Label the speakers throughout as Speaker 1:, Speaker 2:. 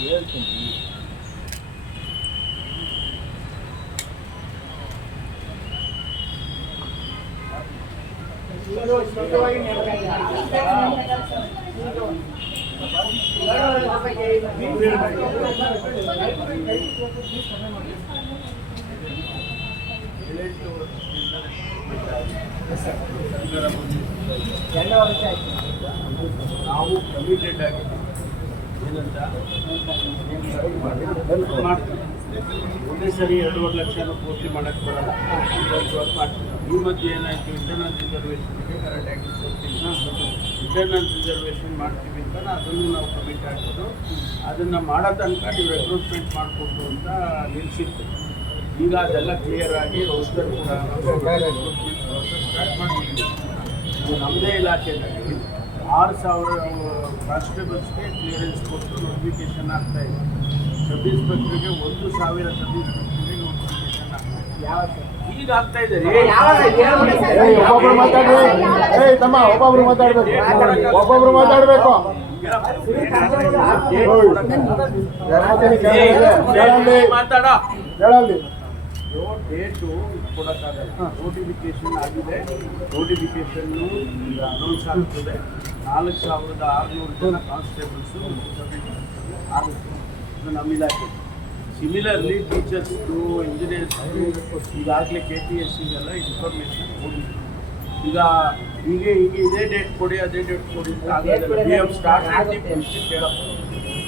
Speaker 1: ಹೇಳ್ತೀನಿ
Speaker 2: ನಾವು ಕಮಿಟೆಡ್ ಆಗಿದ್ದೀವಿ ಏನಂತ ಮಾಡ್ತೀವಿ ಒಂದೇ ಸರಿ ಎರಡೂವರೆ ಲಕ್ಷನೂ ಪೂರ್ತಿ ಮಾಡೋಕ್ಕೆ ಬರಲ್ಲ ಈ ಮಧ್ಯೆ ಏನಾಯಿತು ಇಂಟರ್ನಲ್ ರಿಸರ್ವೇಷನ್ಗೆ ಕರೆಕ್ಟಾಗಿ ಕೊಡ್ತೀವಿ ಇಂಟರ್ನಲ್ ರಿಸರ್ವೇಷನ್ ಮಾಡ್ತೀವಿ ಅಂತ ಅದನ್ನು ನಾವು ಕಮಿಟ್ ಆಗ್ಬೋದು ಅದನ್ನು ಮಾಡೋ ತನಕ ನೀವು ರೆಕ್ರೂಟ್ಮೆಂಟ್ ಮಾಡಿಕೊಟ್ಟು ಅಂತ ನಿಲ್ಲಿಸಿತ್ತು ಈಗ ಅದೆಲ್ಲ ಕ್ಲಿಯರ್ ಆಗಿ ಕೂಡ ರೆಕ್ರೂಟ್ಮೆಂಟ್ ಇದು ನಮ್ಮದೇ ಇಲಾಖೆಯಲ್ಲಿ ಆರು ಸಾವಿರ ಕಾನ್ಸ್ಟೇಬಲ್ಸ್ಗೆ ಕ್ಲಿಯರೆನ್ಸ್ ಕೊಟ್ಟು ನೋಟಿಫಿಕೇಶನ್ ಆಗ್ತಾ ಇದೆ ಸಬ್ ಇನ್ಸ್ಪೆಕ್ಟರ್ಗೆ ಒಂದು ಸಾವಿರ ಸಬ್ ಇನ್ಸ್ಪೆಕ್ಟರ್ಗೆ ನೋಟಿಫಿಕೇಶನ್ ಆಗ್ತಾ ಇದೆ ಈಗ ಆಗ್ತಾ ಇದೆ ರೀ.
Speaker 1: ಏಯ್ ಒಬ್ಬೊಬ್ರು ಮಾತಾಡ್ರಿ ಏಯ್ ತಮ್ಮ ಒಬ್ಬೊಬ್ರು ಮಾತಾಡ್ಬೇಕು ಒಬ್ಬೊಬ್ರು ಮಾತಾಡ್ಬೇಕು ಹೇಳಲ್ಲಿ ಹೇಳಲ್ಲಿ
Speaker 2: ಡೇಟು ಕೊಡೋಕ್ಕಾಗಲ್ಲ. ನೋಟಿಫಿಕೇಶನ್ ಆಗಿದೆ. ನೋಟಿಫಿಕೇಶನ್ನು ಈಗ ಅನೌನ್ಸ್ ಆಗ್ತದೆ. ನಾಲ್ಕು ಸಾವಿರದ ಆರುನೂರು ಜನ ಕಾನ್ಸ್ಟೇಬಲ್ಸು ಆಗುತ್ತೆ. ಇದು ನಮ್ಮ ಇಲಾಖೆ. ಸಿಮಿಲರ್ಲಿ ಟೀಚರ್ಸ್ದು ಇಂಜಿನಿಯರ್ಸ್ದು ಈಗಾಗಲೇ ಕೆ ಟಿ ಎಸ್ ಎಲ್ಲ ಇನ್ಫಾರ್ಮೇಷನ್ ಹೋಗಿದೆ ಈಗ ಹೀಗೆ ಹೀಗೆ ಇದೇ ಡೇಟ್ ಕೊಡಿ ಅದೇ ಡೇಟ್ ಕೊಡಿ start the ಕೇಳಪ್ಪ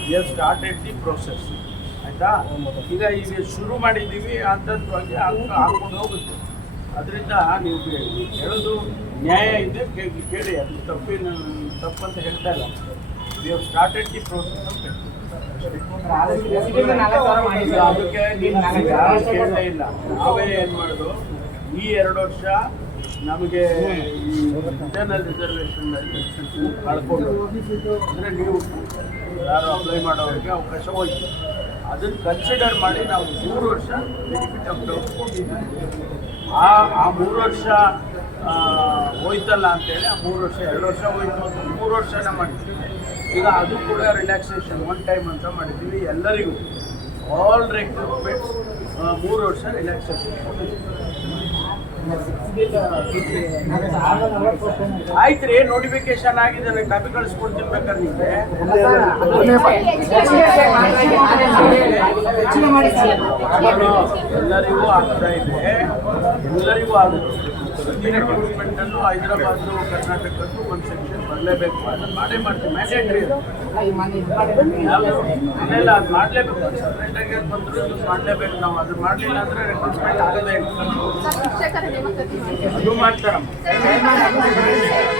Speaker 2: we have started the process ಆಯಿತಾ? ಈಗ ಈಗ ಶುರು ಮಾಡಿದ್ದೀವಿ ಅಂತದ್ವಾಗಿ ಹಾಕೊಂಡು ಹೋಗುತ್ತೆ. ಅದರಿಂದ ನೀವು ಹೇಳೋದು ನ್ಯಾಯ ಇದೆ ಕೇಳಿ ಕೇಳಿ ಅದು ತಪ್ಪಿನ ತಪ್ಪಂತ ಹೇಳ್ತಾ ಇಲ್ಲ. We have started the process ಅಂತ ಅದಕ್ಕೆ ಕೇಳ್ತಾ ಯಾರು ಕೇಳಲೇ ಇಲ್ಲ. ನಾವೇ ಏನು ಮಾಡೋದು? ಈ ಎರಡು ವರ್ಷ ನಮಗೆ ಈ ಇಂಟರ್ನಲ್ ರಿಸರ್ವೇಷನ್ ಕಳ್ಕೊಂಡು ಅಂದರೆ ನೀವು ಯಾರು ಅಪ್ಲೈ ಮಾಡೋರಿಗೆ ಅವಕಾಶ ಹೋಯ್ತು ಅದನ್ನು ಕನ್ಸಿಡರ್ ಮಾಡಿ ನಾವು ಮೂರು ವರ್ಷ ಬೆನಿಫಿಟ್ ಆಫ್ ಡೌಟ್ ಆ ಆ ಮೂರು ವರ್ಷ ಹೋಯ್ತಲ್ಲ ಅಂತೇಳಿ ಆ ಮೂರು ವರ್ಷ, ಎರಡು ವರ್ಷ ಹೋಯ್ತು ಅಂತ ಮೂರು ವರ್ಷನ ಮಾಡಿದ್ವಿ. ಈಗ ಅದು ಕೂಡ ರಿಲ್ಯಾಕ್ಸೇಷನ್ ಒನ್ ಟೈಮ್ ಅಂತ ಮಾಡಿದ್ದೀವಿ. ಎಲ್ಲರಿಗೂ ಆಲ್ ರೆಕ್ರೂಟ್ಮೆಂಟ್ಸ್ ಮೂರು ವರ್ಷ ರಿಲ್ಯಾಕ್ಸೇಷನ್ ಆಯ್ತು ರೀ ನೋಟಿಫಿಕೇಶನ್ ಆಗಿದೆ ಕಾಪಿ ಕಳಿಸ್ಕೊಡ್ತೀನಿ ಬೇಕಾದ್ರೆ ಎಲ್ಲರಿಗೂ ಆಗ್ತಾ ಇದೆ. ಎಲ್ಲರಿಗೂ ಆಗುತ್ತೆ. ಪ್ರತಿ ರಿಕ್ರೂಟ್ಮೆಂಟಲ್ಲೂ ಹೈದರಾಬಾದು ಕರ್ನಾಟಕದ್ದು ಒಂದು ಸೆಕ್ಷನ್ ಬರಲೇಬೇಕು ಅದನ್ನು ಮಾಡೇ ಮಾಡ್ತೀವಿ. ಮ್ಯಾಂಡೇಟ್ರಿ ಇಲ್ಲ ಅದು ಮಾಡಲೇಬೇಕು. ಸಪ್ರೇಟಾಗಿ ಬಂದರೂ ಮಾಡಲೇಬೇಕು. ನಾವು ಅದು ಮಾಡಲಿಲ್ಲ ಅಂದರೆ ರಿಕ್ರೂಟ್ಮೆಂಟ್ ಆಗದೇ ಅದು ಮಾಡ್ತಾರಮ್ಮ.